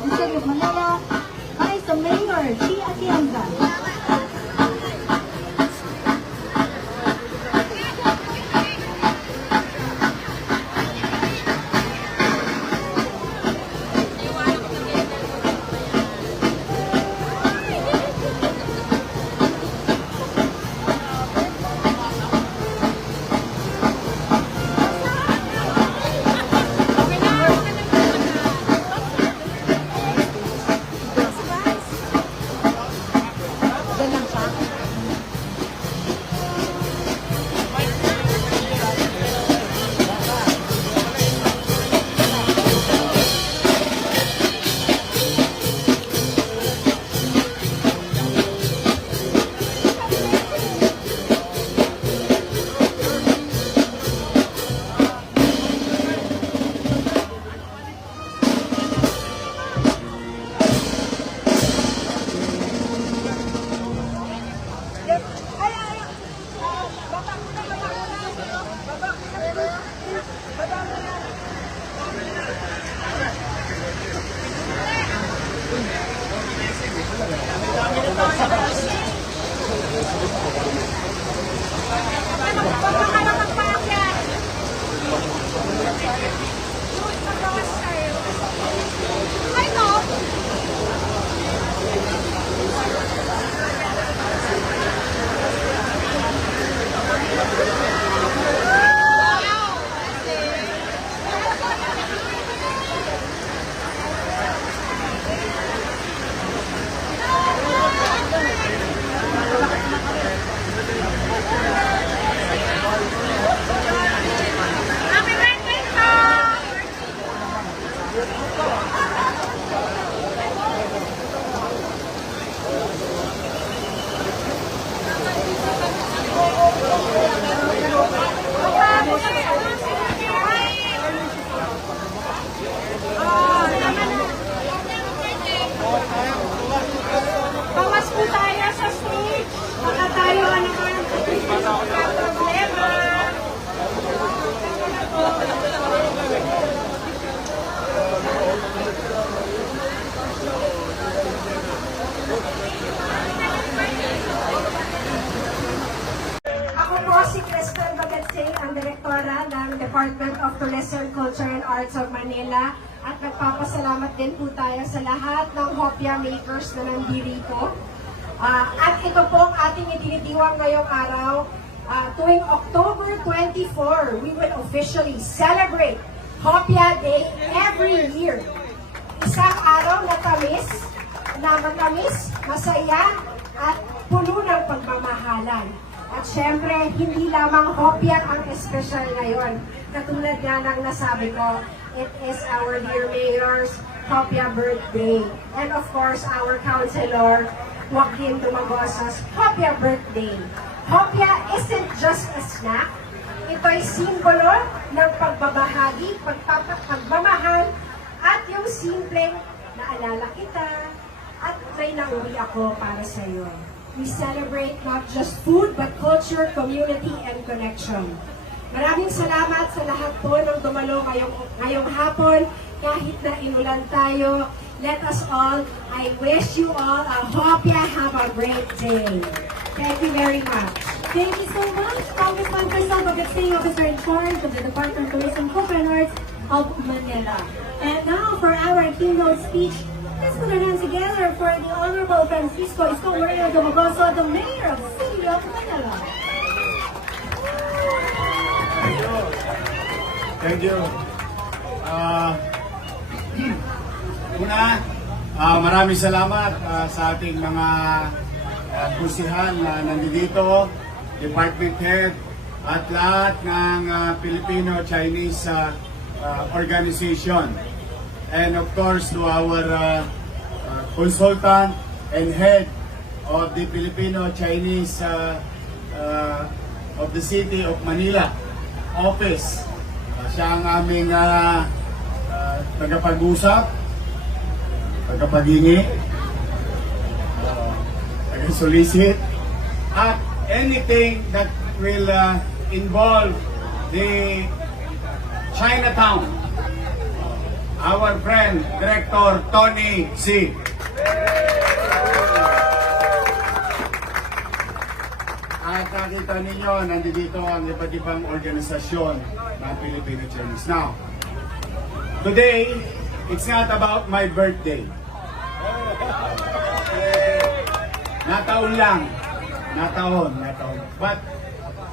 of the City of Manila by the Mayor, G. Atienza. Bawas po tayo sa stage. Baka tayo problema. Ako po si Crystal Bagatsing, ang direktora ng Department of Tourism, Culture and Arts of Manila. At nagpapasalamat din po tayo sa lahat ng hopya makers na nandito. At ito po ang ating itinidiwang ngayong araw. Tuwing October 24, we will officially celebrate Hopya Day every year. Isang araw na matamis, masaya, at puno ng pagmamahalan. At syempre, hindi lamang hopya ang espesyal ngayon. Katulad nga ng nasabi ko, it is our dear Mayor's Hopya birthday. And of course, our Councilor, Joaquin Dumagosa's Hopya birthday. Hopya isn't just a snack. Ito'y simbolo ng pagbabahagi, pagmamahal, at yung simpleng naalala kita at may nauwi ako para sa iyo. We celebrate not just food, but culture, community, and connection. Maraming salamat sa lahat po ng dumalo ngayong hapon. Kahit na inulan tayo, let us all, I wish you all a hopya, have a great day. Thank you very much. Thank you so much, Congressman Crystal Bagatsing, Officer in Charge of the Department of Tourism, Culture and Arts of Manila. And now for our keynote speech, let's put our hands together for the Honorable Francisco Isko Moreno Dumagoso, the Mayor of the City of Manila. Thank you. Maraming salamat sa ating mga kusihal na nandito, department head, at lahat ng Filipino-Chinese organization. And of course to our consultant and head of the Filipino-Chinese of the City of Manila office. Siya ang aming tagapag-usap, tagapag-hingi, taga-solicit, at anything that will involve the Chinatown. our friend, Director Tony C. At nakita ninyo, nandito ang iba't ibang organisasyon ng Filipino Chinese. Now, today, it's not about my birthday. Nataon lang. Nataon. But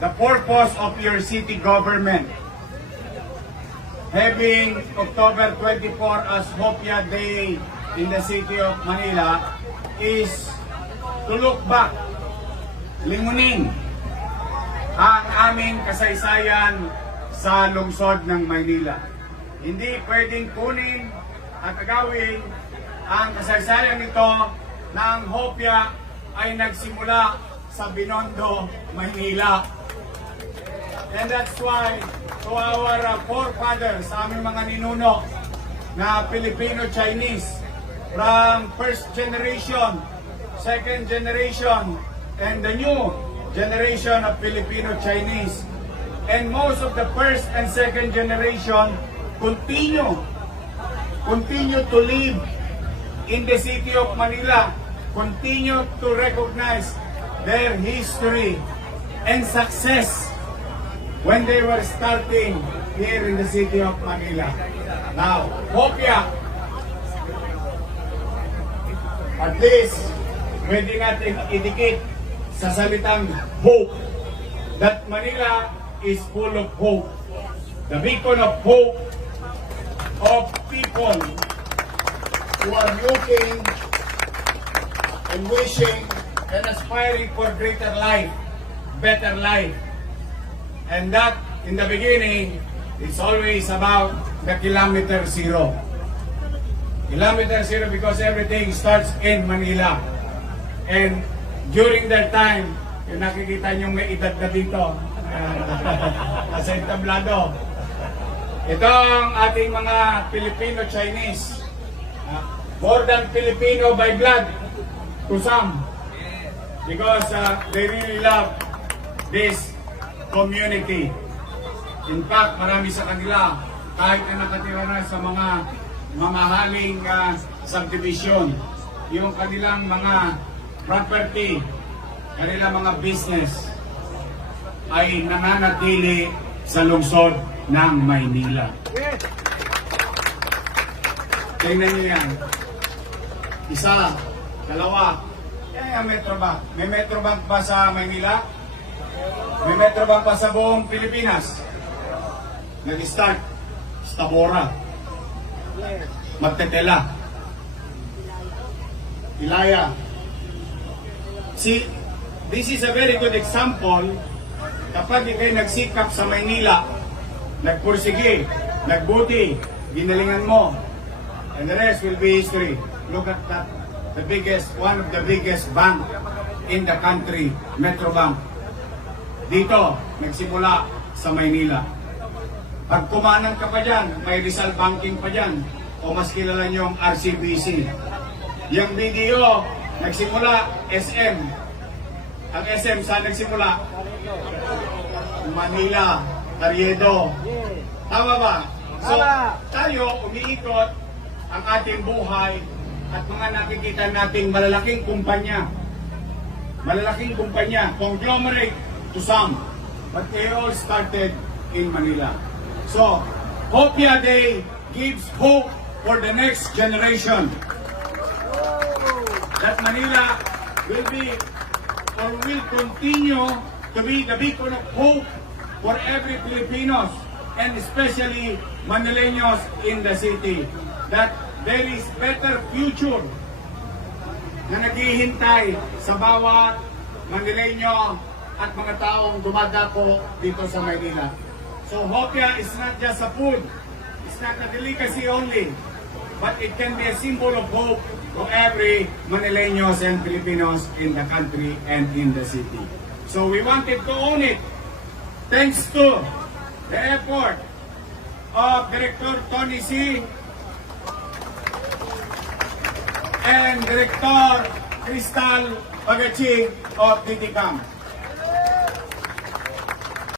the purpose of your city government having October 24 as Hopia Day in the city of Manila is to look back, lingunin ang aming kasaysayan sa lungsod ng Maynila. Hindi pwedeng kunin at agawin ang kasaysayan nito na ang Hopia ay nagsimula sa Binondo, Maynila. And that's why to our forefathers, sa aming mga ninuno na Filipino-Chinese from first generation, second generation, and the new generation of Filipino-Chinese. And most of the first and second generation continue to live in the city of Manila, continue to recognize their history and success when they were starting here in the city of Manila. Now, Hopia, at least, pwede natin idikit sa salitang hope that Manila is full of hope. The beacon of hope of people who are looking and wishing and aspiring for greater life, better life. And that, in the beginning, it's always about the kilometer zero. Kilometer zero because everything starts in Manila. And during that time, yung nakikita nyo may edad na dito, nasa entablado. Ito ang ating mga Filipino-Chinese. More than Filipino by blood to some. Because they really love this community. In fact, marami sa kanila, kahit na nakatira na sa mga mamahaling subdivision, yung kanilang mga property, kanilang mga business, ay nananatili sa lungsod ng Maynila. Tingnan niyo yan. Isa, dalawa, yan ang Metrobank. May Metrobank ba sa Maynila? May Metrobank pa sa buong Pilipinas. Nag-start sa Tabora, Magtetela, Ilaya. See, this is a very good example. Kapag ikay nagsikap sa Maynila, nagpursige, nagbuti, ginalingan mo, and the rest will be history. Look at that, one of the biggest bank in the country, Metrobank. Dito, nagsimula sa Maynila. Pag kumanan ka pa dyan, may Rizal Banking pa dyan, o mas kilala nyo ang RCBC. Yung BDO, nagsimula SM. Ang SM saan nagsimula? Manila, Carriedo. Tama ba? So, tayo umiikot ang ating buhay at mga nakikita nating malalaking kumpanya. Malalaking kumpanya, conglomerate to some, but they all started in Manila. So, Hopia Day gives hope for the next generation that Manila will be or will continue to be the beacon of hope for every Filipinos and especially Manileños in the city. That there is better future na naghihintay sa bawat Manileño at mga taong dumadako dito sa Maynila. So Hopia is not just a food, it's not a delicacy only, but it can be a symbol of hope to every Manileños and Filipinos in the country and in the city. So we wanted to own it thanks to the effort of Director Tony C. and Director Crystal Pagachi of DTCAM.